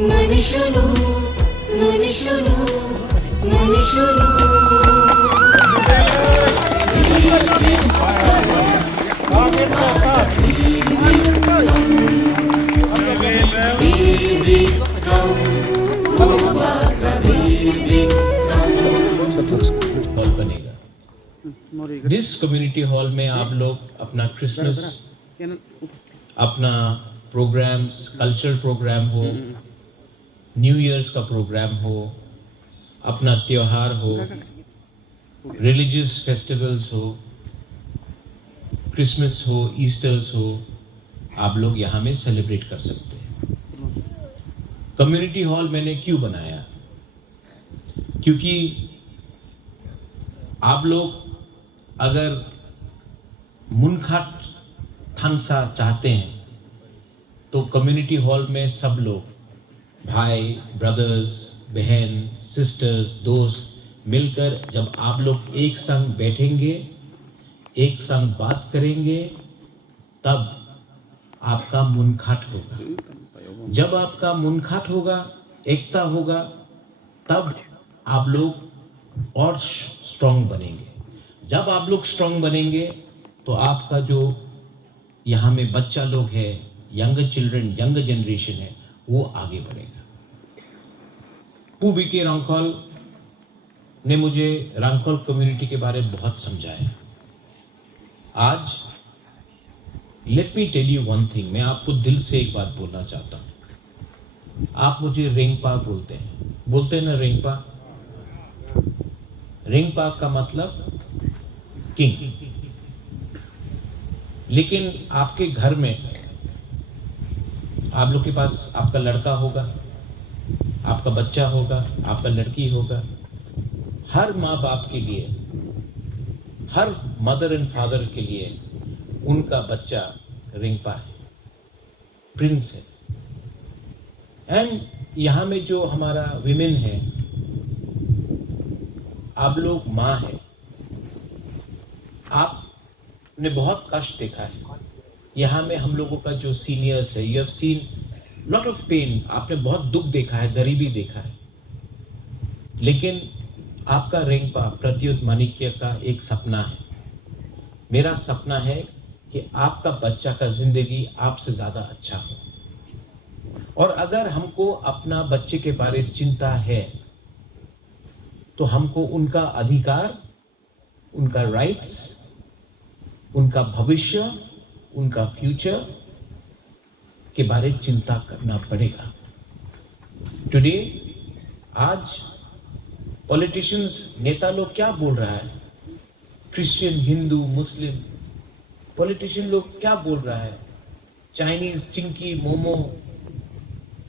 మనుషులు మనుషులు మనుషులు हॉल बनेगा। जिस कम्युनिटी हॉल में आप लोग अपना क्रिसमस, अपना प्रोग्राम्स, कल्चरल प्रोग्राम हो, न्यू ईयर्स का प्रोग्राम हो, अपना त्योहार हो, रिलीजियस फेस्टिवल्स हो, क्रिसमस हो, ईस्टर्स हो, आप लोग यहाँ में सेलिब्रेट कर सकते हैं। कम्युनिटी हॉल मैंने क्यों बनाया? क्योंकि आप लोग अगर मुनखाट थानसा चाहते हैं तो कम्युनिटी हॉल में सब लोग भाई, ब्रदर्स, बहन, सिस्टर्स, दोस्त मिलकर जब आप लोग एक संग बैठेंगे, एक संग बात करेंगे, तब आपका मुनखाट होगा। जब आपका मुनखाट होगा, एकता होगा, तब आप लोग और स्ट्रांग बनेंगे। जब आप लोग स्ट्रांग बनेंगे तो आपका जो यहाँ में बच्चा लोग है, यंग चिल्ड्रन, यंग जनरेशन है, वो आगे बढ़ेगा। पू बीके रांखोल ने मुझे रांखोल कम्युनिटी के बारे में बहुत समझाया। आज let me tell you one thing, मैं आपको दिल से एक बात बोलना चाहता हूँ। आप मुझे रेंगपा बोलते हैं ना, रेंगपा। रेंगपा का मतलब किंग। लेकिन आपके घर में आप लोग के पास आपका लड़का होगा, आपका बच्चा होगा, आपका लड़की होगा। हर माँ बाप के लिए, हर मदर एंड फादर के लिए उनका बच्चा रिंगपा है, प्रिंस है। एंड यहाँ में जो हमारा विमेन है, आप लोग माँ है। आपने बहुत कष्ट देखा है। यहाँ में हम लोगों का जो सीनियर्स है, you have seen lot of pain. आपने बहुत दुख देखा है, गरीबी देखा है। लेकिन आपका रेंगपा प्रत्युत माणिक्य का एक सपना है। मेरा सपना है कि आपका बच्चा का जिंदगी आपसे ज्यादा अच्छा हो। और अगर हमको अपना बच्चे के बारे में चिंता है तो हमको उनका अधिकार, उनका राइट्स, उनका भविष्य, उनका फ्यूचर के बारे में चिंता करना पड़ेगा। टुडे, आज पॉलिटिशियंस, नेता लोग क्या बोल रहा है? क्रिश्चियन, हिंदू, मुस्लिम पॉलिटिशियन लोग क्या बोल रहा है? चाइनीज, चिंकी, मोमो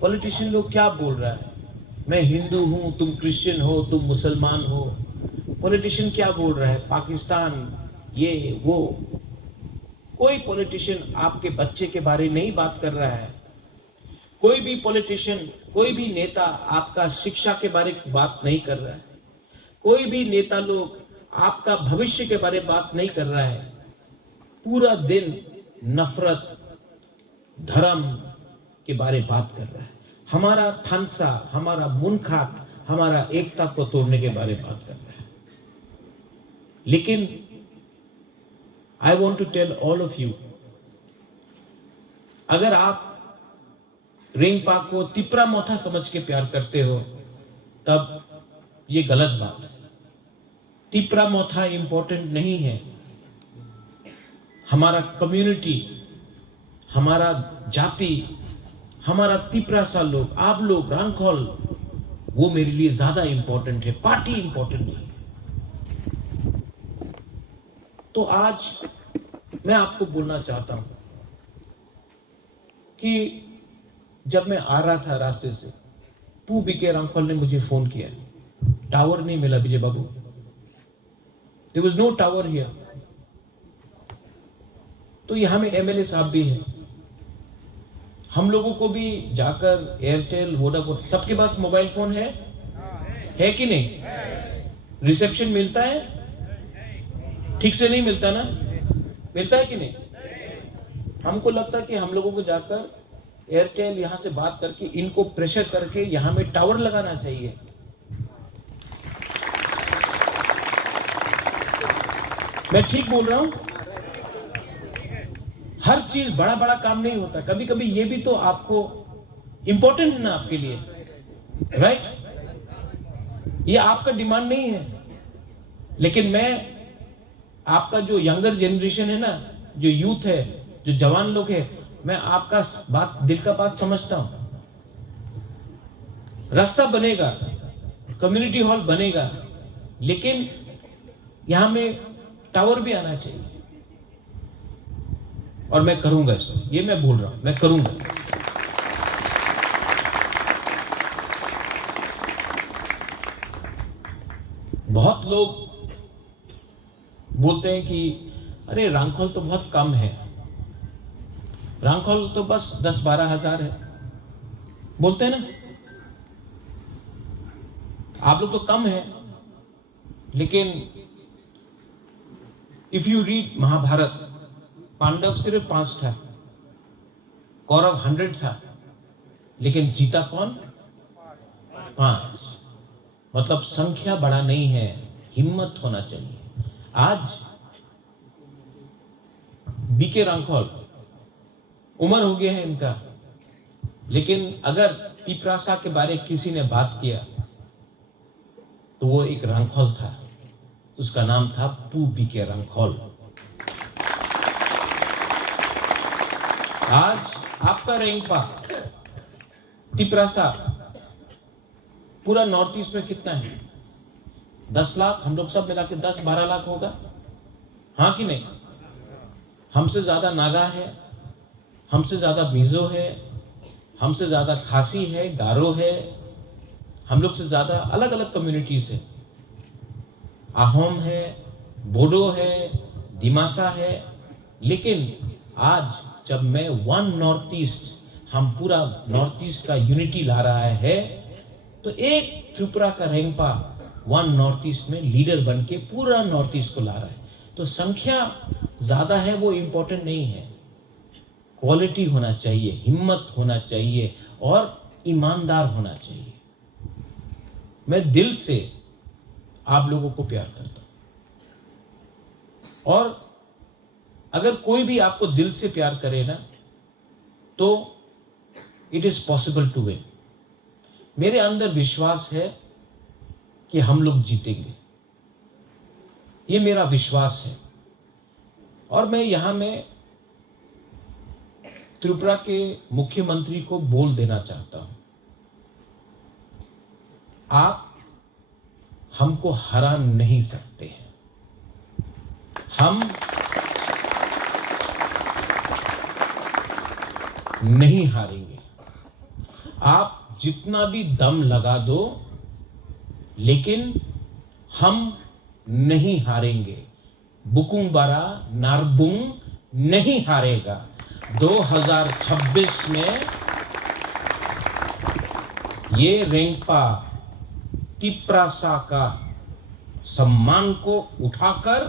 पॉलिटिशियन लोग क्या बोल रहा है? मैं हिंदू हूं, तुम क्रिश्चियन हो, तुम मुसलमान हो। पॉलिटिशियन क्या बोल रहा है? पाकिस्तान, ये वो। कोई पॉलिटिशियन आपके बच्चे के बारे में नहीं बात कर रहा है। कोई भी पॉलिटिशियन, कोई भी नेता आपका शिक्षा के बारे में बात नहीं कर रहा है। कोई भी नेता लोग आपका भविष्य के बारे में बात नहीं कर रहा है। पूरा दिन नफरत, धर्म के बारे में बात कर रहा है। हमारा थानसा, हमारा मुनखाट, हमारा एकता को तोड़ने के बारे में बात कर रहा है। लेकिन I want to tell all of you, अगर आप रेंगपा को तिपरा मोथा समझ के प्यार करते हो, तब ये गलत बात है। तिपरा मोथा इंपॉर्टेंट नहीं है। हमारा कम्युनिटी, हमारा जाति, हमारा तिपरा सा लोग, आप लोग, रांखोल, वो मेरे लिए ज्यादा इंपॉर्टेंट है। पार्टी इंपॉर्टेंट नहीं है। तो आज मैं आपको बोलना चाहता हूं कि जब मैं आ रहा था रास्ते से, पू बीके रांखोल ने मुझे फोन किया। टावर नहीं मिला Vijay Babu, there was no tower here. तो यहां में एमएलए साहब भी हैं। हम लोगों को भी जाकर एयरटेल, वोडाफोन, सबके पास मोबाइल फोन है कि नहीं? रिसेप्शन मिलता है? ठीक से नहीं मिलता ना। मिलता है कि नहीं? हमको लगता है कि हम लोगों को जाकर एयरटेल यहां से बात करके इनको प्रेशर करके यहां में टावर लगाना चाहिए। मैं ठीक बोल रहा हूं? हर चीज बड़ा बड़ा काम नहीं होता, कभी कभी ये भी तो आपको इंपॉर्टेंट है ना आपके लिए, राइट? ये आपका डिमांड नहीं है, लेकिन मैं आपका जो यंगर जनरेशन है ना, जो यूथ है, जो जवान लोग है, मैं आपका बात, दिल का बात समझता हूं। रास्ता बनेगा, कम्युनिटी हॉल बनेगा, लेकिन यहां में टावर भी आना चाहिए। और मैं करूंगा इसको, ये मैं बोल रहा हूं, मैं करूंगा। बहुत लोग बोलते हैं कि अरे रांखोल तो बहुत कम है, रांखोल तो बस 10-12 हजार है, बोलते हैं ना। आप लोग तो कम है, लेकिन if you read Mahabharat, Pandav सिर्फ 5 था, कौरव 100 था, लेकिन जीता कौन? 5। मतलब संख्या बड़ा नहीं है, हिम्मत होना चाहिए। आज बीके रांखोल उम्र हो गया है इनका, लेकिन अगर तिपरासा के बारे किसी ने बात किया तो वो एक रांखोल था, उसका नाम था पू बीके रांखोल। आज आपका रेंगपा तिपरासा पूरा नॉर्थ ईस्ट में कितना है? 10 लाख, हम लोग सब मिला के 10-12 लाख होगा, हाँ कि नहीं? हमसे ज्यादा नागा है, हमसे ज्यादा मिजो है, हमसे ज्यादा खासी है, गारो है, हम लोग से ज्यादा अलग अलग कम्युनिटीज है, आहोम है, बोडो है, दिमासा है। लेकिन आज जब मैं वन नॉर्थ ईस्ट, हम पूरा नॉर्थ ईस्ट का यूनिटी ला रहा है, तो एक त्रिपुरा का रेंगपा वन नॉर्थ ईस्ट में लीडर बन के पूरा नॉर्थ ईस्ट को ला रहा है। तो संख्या ज्यादा है वो इंपॉर्टेंट नहीं है, क्वालिटी होना चाहिए, हिम्मत होना चाहिए और ईमानदार होना चाहिए। मैं दिल से आप लोगों को प्यार करता हूं, और अगर कोई भी आपको दिल से प्यार करे ना, तो it is possible to win. मेरे अंदर विश्वास है कि हम लोग जीतेंगे, ये मेरा विश्वास है। और मैं यहां में त्रिपुरा के मुख्यमंत्री को बोल देना चाहता हूं, आप हमको हरा नहीं सकते हैं। हम नहीं हारेंगे। आप जितना भी दम लगा दो, लेकिन हम नहीं हारेंगे। बुकुंग बारा नारबुंग नहीं हारेगा। 2026 में ये रेंगपा तिपरासा का सम्मान को उठाकर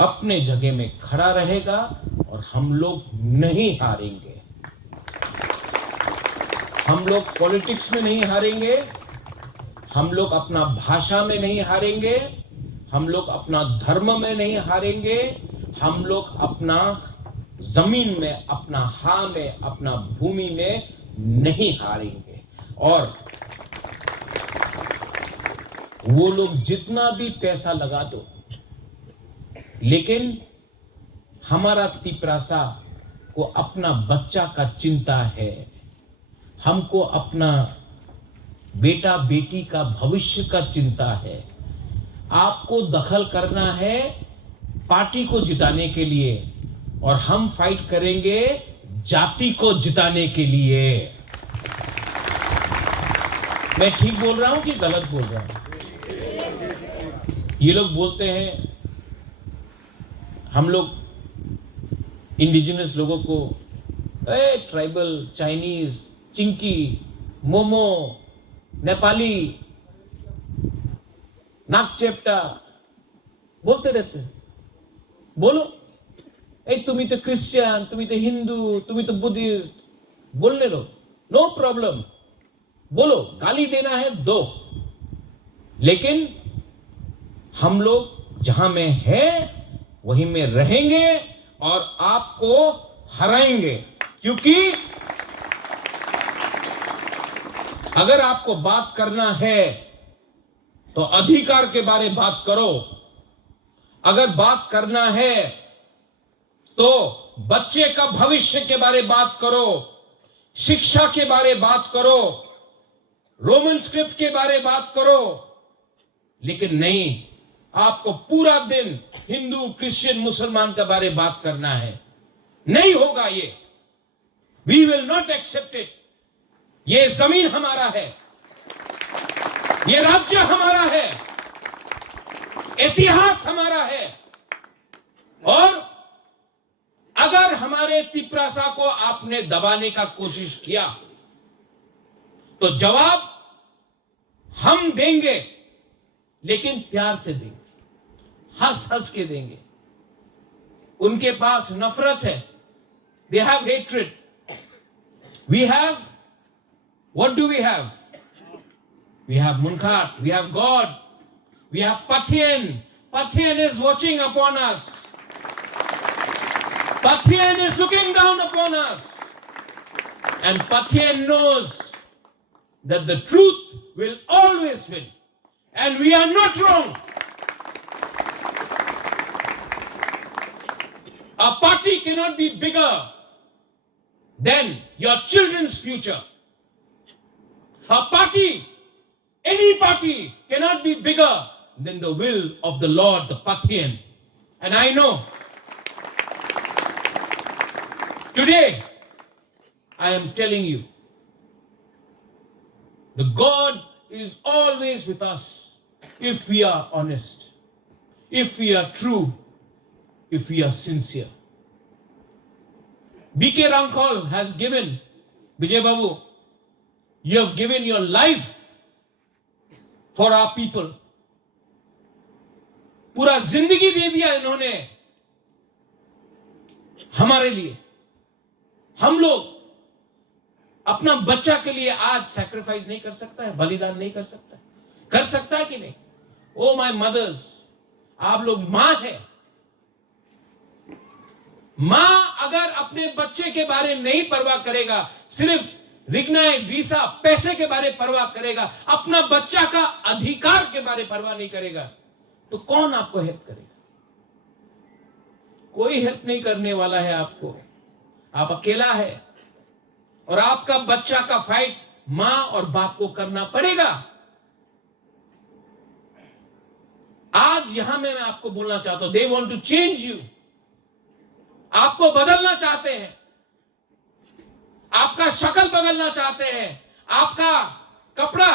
अपने जगह में खड़ा रहेगा और हम लोग नहीं हारेंगे। हम लोग पॉलिटिक्स में नहीं हारेंगे, हम लोग अपना भाषा में नहीं हारेंगे, हम लोग अपना धर्म में नहीं हारेंगे, हम लोग अपना जमीन में, अपना हा में, अपना भूमि में नहीं हारेंगे। और वो लोग जितना भी पैसा लगा दो, लेकिन हमारा तिपरासा को अपना बच्चा का चिंता है, हमको अपना बेटा बेटी का भविष्य का चिंता है। आपको दखल करना है पार्टी को जिताने के लिए, और हम फाइट करेंगे जाति को जिताने के लिए। मैं ठीक बोल रहा हूं कि गलत बोल रहा हूं? ये लोग बोलते हैं, हम लोग इंडिजिनस लोगों को ट्राइबल, चाइनीज, चिंकी, मोमो, नेपाली, नाक चेप्टा बोलते रहते हैं। बोलो, ए तुम्ही तो क्रिश्चियन, तुम्ही तो हिंदू, तुम्ही तो बुद्धिस्ट, बोलने लो, नो प्रॉब्लम, बोलो, गाली देना है दो, लेकिन हम लोग जहां में है वहीं में रहेंगे और आपको हराएंगे। क्योंकि अगर आपको बात करना है तो अधिकार के बारे में बात करो, अगर बात करना है तो बच्चे का भविष्य के बारे में बात करो, शिक्षा के बारे में बात करो, रोमन स्क्रिप्ट के बारे में बात करो। लेकिन नहीं, आपको पूरा दिन हिंदू, क्रिश्चियन, मुसलमान के बारे में बात करना है, नहीं होगा ये। We will not accept it. ये जमीन हमारा है, ये राज्य हमारा है, इतिहास हमारा है। और अगर हमारे तिपरासा को आपने दबाने का कोशिश किया तो जवाब हम देंगे, लेकिन प्यार से देंगे, हंस हंस के देंगे। उनके पास नफरत है, they have hatred. We have, what do we have? We have Munkhat, we have God, we have Pathian. Pathian is watching upon us. Pathian is looking down upon us. And Pathian knows that the truth will always win. And we are not wrong. A party cannot be bigger than your children's future. A party, any party cannot be bigger than the will of the Lord, the Pathian. And I know today I am telling you, the God is always with us if we are honest, if we are true, if we are sincere. B.K. Rankol has given, Vijay Babu, you have given your life for our people. पूरा जिंदगी दे दिया इन्होंने हमारे लिए। हम लोग अपना बच्चा के लिए आज सैक्रिफाइस नहीं कर सकता है, बलिदान नहीं कर सकता है? कर सकता है कि नहीं? ओ माय मदर्स, आप लोग मां है। मां अगर अपने बच्चे के बारे में नहीं परवाह करेगा, सिर्फ रिग्नाए रीसा पैसे के बारे परवाह करेगा, अपना बच्चा का अधिकार के बारे परवाह नहीं करेगा, तो कौन आपको हेल्प करेगा? कोई हेल्प नहीं करने वाला है आपको। आप अकेला है और आपका बच्चा का फाइट मां और बाप को करना पड़ेगा। आज यहां में मैं आपको बोलना चाहता हूं, they want to change you. आपको बदलना चाहते हैं, आपका शक्ल बदलना चाहते हैं, आपका कपड़ा,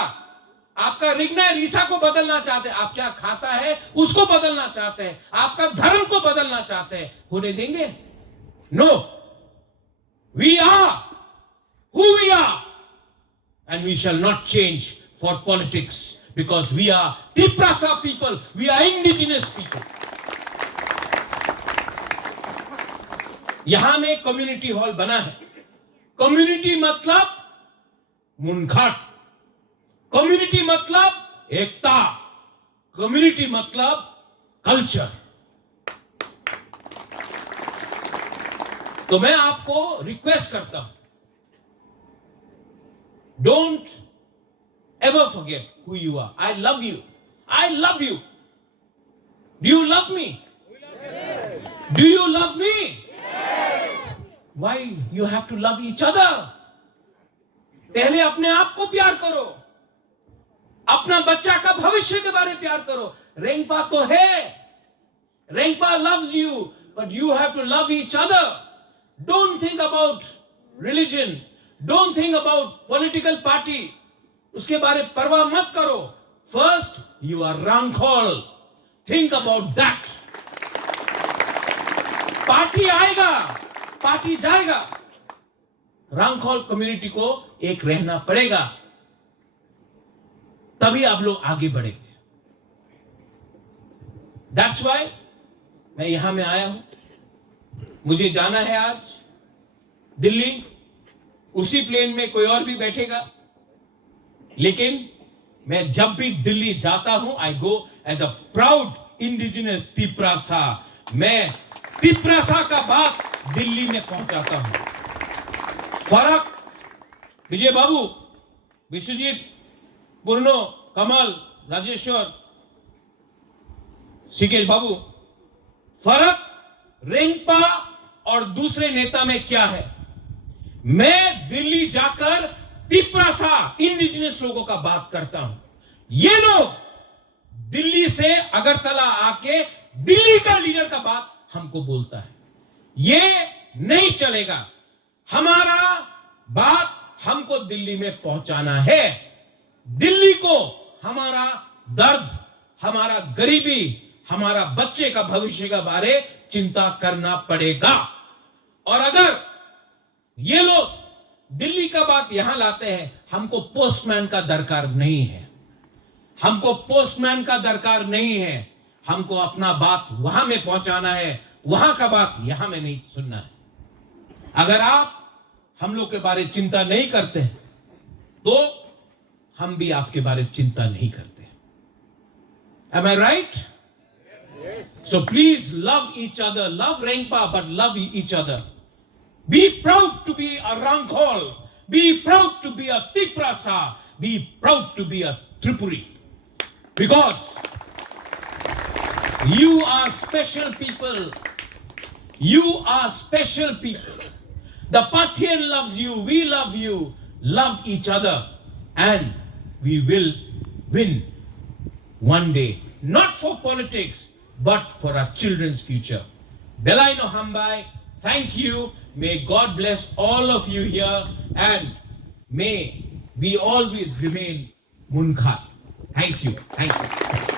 आपका रिग्ना रीसा को बदलना चाहते हैं, आप क्या खाता है उसको बदलना चाहते हैं, आपका धर्म को बदलना चाहते हैं। होने देंगे? No, we are who we are and we shall not change for politics, because we are Tiprasa people, we are indigenous people. यहां में कम्युनिटी हॉल बना है। कम्युनिटी मतलब मुनघाट, कम्युनिटी मतलब एकता, कम्युनिटी मतलब कल्चर। तो मैं आपको रिक्वेस्ट करता हूं, don't ever forget who you are. I love you, I love you. Do you love me? Do you love me? Why you have to love each other? पहले अपने आप को प्यार करो, अपना बच्चा का भविष्य के बारे में प्यार करो। रेंगपा तो है, रेंगपा loves you, but you have to love each other. Don't think about religion, don't think about political party. उसके बारे में परवाह मत करो। First, you are Rankol. Think about that. Party आएगा, पार्टी जाएगा, रांखोल कम्युनिटी को एक रहना पड़ेगा, तभी आप लोग आगे बढ़ेंगे। That's why मैं यहां में आया हूं। मुझे जाना है आज दिल्ली, उसी प्लेन में कोई और भी बैठेगा, लेकिन मैं जब भी दिल्ली जाता हूं, I go as a proud indigenous Tiprasa. मैं तिपरासा का बात दिल्ली में पहुंचाता हूं। फरक विजय बाबू, विश्वजीत, पूर्णो, कमल, राजेश्वर, सिकेश बाबू, फर्क रेंगपा और दूसरे नेता में क्या है? मैं दिल्ली जाकर तिपरासा इंडिजिनस लोगों का बात करता हूं। ये लोग दिल्ली से अगरतला आके दिल्ली का लीडर का बात हमको बोलता है। ये नहीं चलेगा। हमारा बात हमको दिल्ली में पहुंचाना है। दिल्ली को हमारा दर्द, हमारा गरीबी, हमारा बच्चे का भविष्य का बारे चिंता करना पड़ेगा। और अगर ये लोग दिल्ली का बात यहां लाते हैं, हमको पोस्टमैन का दरकार नहीं है। हमको पोस्टमैन का दरकार नहीं है। हमको अपना बात वहां में पहुंचाना है, वहां का बात यहां में नहीं सुनना है। अगर आप हम लोग के बारे चिंता नहीं करते तो हम भी आपके बारे चिंता नहीं करते। Am I right? Yes. So please love each other. Love Rengpa, but love each other. Be proud to be a Rangkhol. Be proud to be a Tiprasa. Be proud to be a Tripuri. Because you are special people. You are special people. The Pathian loves you. We love you. Love each other. And we will win one day. Not for politics, but for our children's future. Belaino Hambai, thank you. May God bless all of you here. And may we always remain Munkhat. Thank you. Thank you.